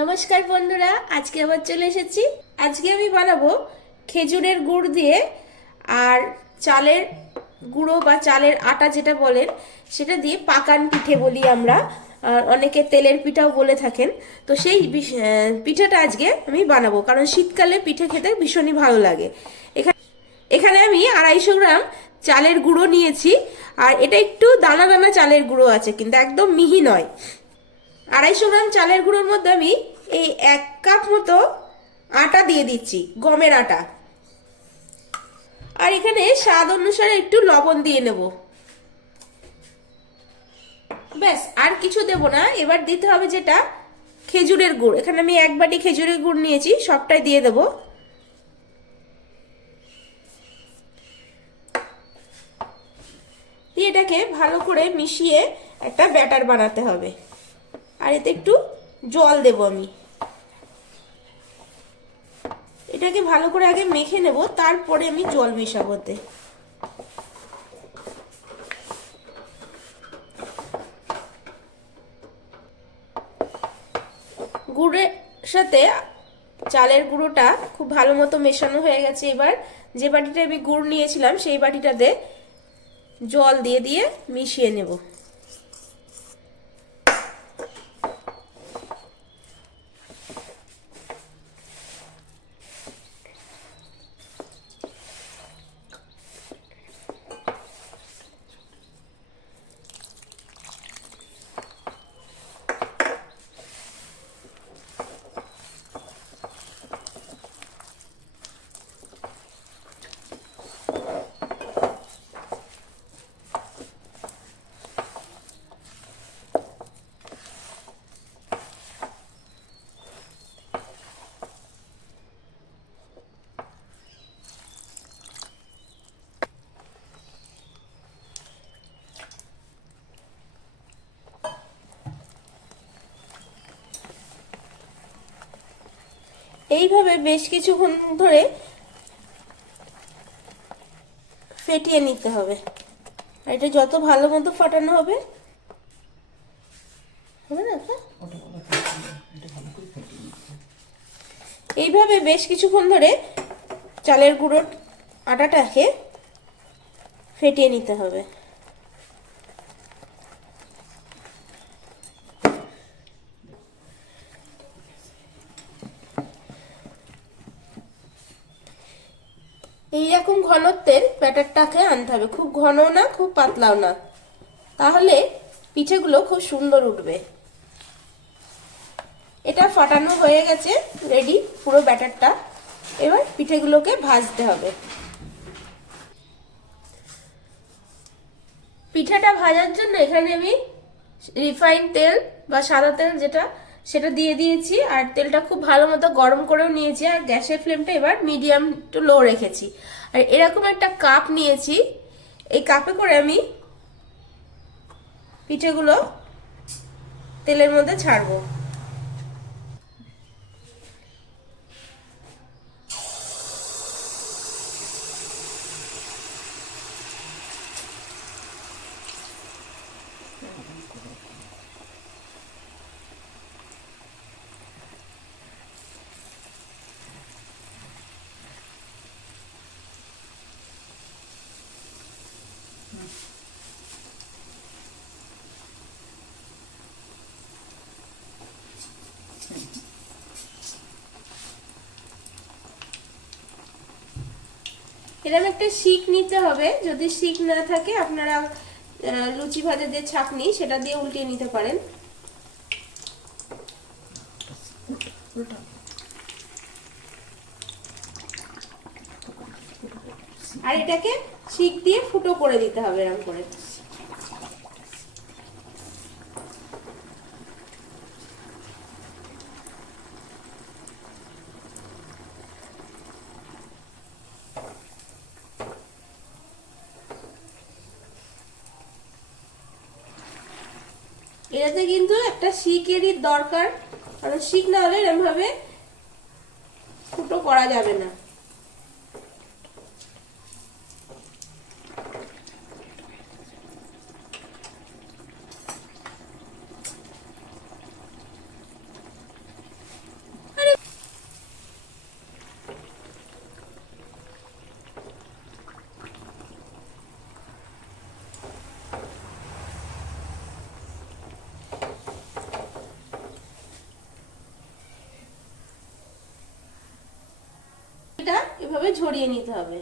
নমস্কার বন্ধুরা, আজকে আবার চলে এসেছি। আজকে আমি বানাবো খেজুরের গুড় দিয়ে আর চালের গুঁড়ো বা চালের আটা যেটা বলেন, সেটা দিয়ে পাকান পিঠে বলি আমরা। আর অনেকে তেলের পিঠাও বলে থাকেন। তো সেই পিঠাটা আজকে আমি বানাবো, কারণ শীতকালে পিঠে খেতে ভীষণই ভালো লাগে। এখানে এখানে আমি আড়াইশো গ্রাম চালের গুঁড়ো নিয়েছি, আর এটা একটু দানা দানা চালের গুঁড়ো আছে, কিন্তু একদম মিহি নয়। আড়াইশো গ্রাম চালের গুঁড়োর মধ্যে আমি এই এক কাপ মতো আটা দিয়ে দিচ্ছি, গমের আটা। আর এখানে স্বাদ অনুসারে একটু লবণ দিয়ে নেব। ব্যাস, আর কিছু দেব না। এবার দিতে হবে যেটা, খেজুরের গুড়। এখানে আমি এক বাটি খেজুরের গুড় নিয়েছি, সবটাই দিয়ে দেব। দিয়ে এটাকে ভালো করে মিশিয়ে একটা ব্যাটার বানাতে হবে। আর এতে একটু জল দেব আমি। এটাকে ভালো করে আগে মেখে নেব, তারপরে আমি জল মেশাবো এতে। গুড়ের সাথে চালের গুঁড়োটা খুব ভালো মতো মেশানো হয়ে গেছে এবার। যে বাটিটা আমি গুড় নিয়েছিলাম, সেই বাটিটাতে জল দিয়ে দিয়ে মিশিয়ে নেব। এইভাবে বেশ কিছুক্ষণ ধরে ফেটিয়ে নিতে হবে আর এটা যত ভালো মতো ফাটানো হবে হবে না? এইভাবে বেশ কিছুক্ষণ ধরে চালের গুঁড়োর আটাটাকে ফেটিয়ে নিতে হবে ব্যাটারটাকে আনতে হবে। খুব ঘনও না, খুব পাতলাও না। তাহলে পিঠেগুলো খুব সুন্দর উঠবে। এটা ফাটানো হয়ে গেছে রেডি পুরো ব্যাটারটা। এবার পিঠেগুলোকে ভাজতে হবে। পিঠাটা ভাজার জন্য এখানে আমি রিফাইন তেল বা সাদা তেল যেটা, সেটা দিয়ে দিয়েছি। আর তেলটা খুব ভালো মতো গরম করেও নিয়েছি। আর গ্যাসের ফ্লেমটা এবার মিডিয়াম টু লো রেখেছি। আর এরকম একটা কাপ নিয়েছি। এই কাপে করে আমি পিঠেগুলো তেলের মধ্যে ছাড়বো। এরকম একটা শিক নিতে হবে। যদি শিক না থাকে, আপনারা লুচি ভাজা যে ছাকনি, সেটা দিয়ে উল্টিয়ে নিতে পারেন। আর এটাকে শিক দিয়ে ফুটো করে দিতে হবে এরকম করে। এটাতে কিন্তু একটা শিকেরই দরকার। কারণ শিক না হলে এরমভাবে ফুটো করা যাবে না। এটা এভাবে ঝরিয়ে নিতে হবে।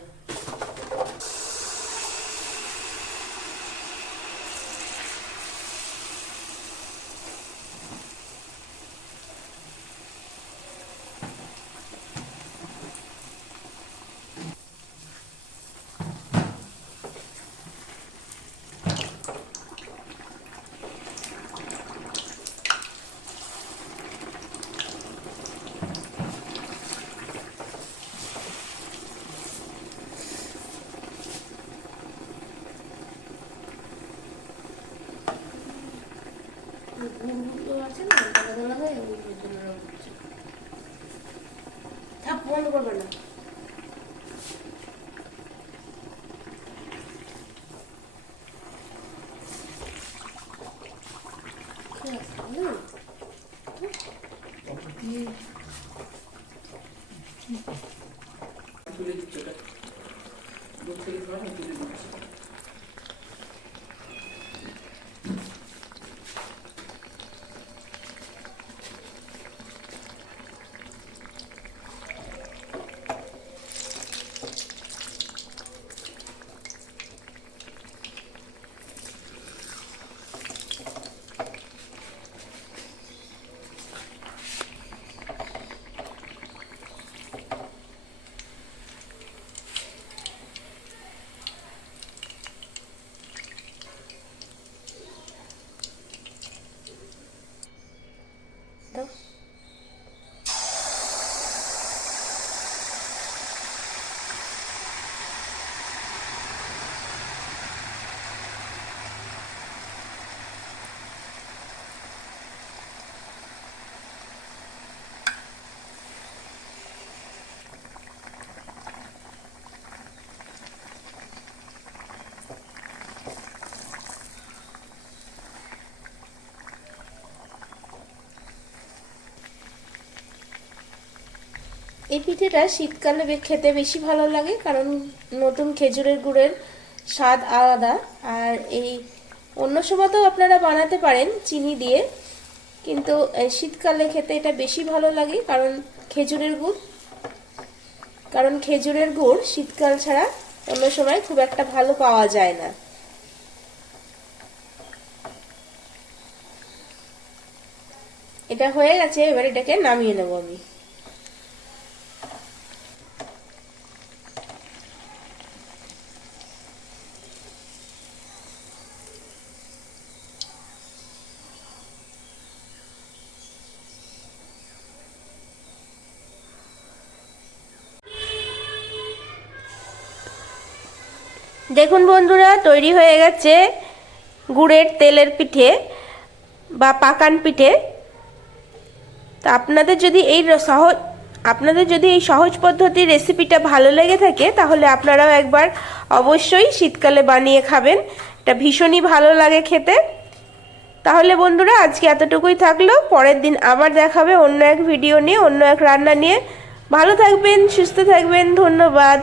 বন্ধ করবে না। তুলে দিচ্ছি ওটা দুধ থেকে তুলে দিচ্ছি এই পিঠেটা শীতকালে খেতে বেশি ভালো লাগে, কারণ নতুন খেজুরের গুড়ের স্বাদ আলাদা। আর এই অন্য সময়তেও আপনারা বানাতে পারেন চিনি দিয়ে, কিন্তু শীতকালে খেতে এটা বেশি ভালো লাগে, কারণ খেজুরের গুড়। কারণ খেজুরের গুড় শীতকাল ছাড়া অন্য সময় খুব একটা ভালো পাওয়া যায় না। এটা হয়ে গেছে, এবার এটাকে নামিয়ে নেব আমি। দেখুন বন্ধুরা, তৈরি হয়ে গেছে গুড়ের তেলের পিঠে বা পাকান পিঠে। তা আপনাদের যদি এই সহজ, আপনাদের যদি এই সহজ পদ্ধতির রেসিপিটা ভালো লেগে থাকে, তাহলে আপনারাও একবার অবশ্যই শীতকালে বানিয়ে খাবেন। এটা ভীষণই ভালো লাগে খেতে। তাহলে বন্ধুরা, আজকে এতটুকুই থাকল। পরের দিন আবার দেখাবে অন্য এক ভিডিও নিয়ে, অন্য এক রান্না নিয়ে। ভালো থাকবেন, সুস্থ থাকবেন, ধন্যবাদ।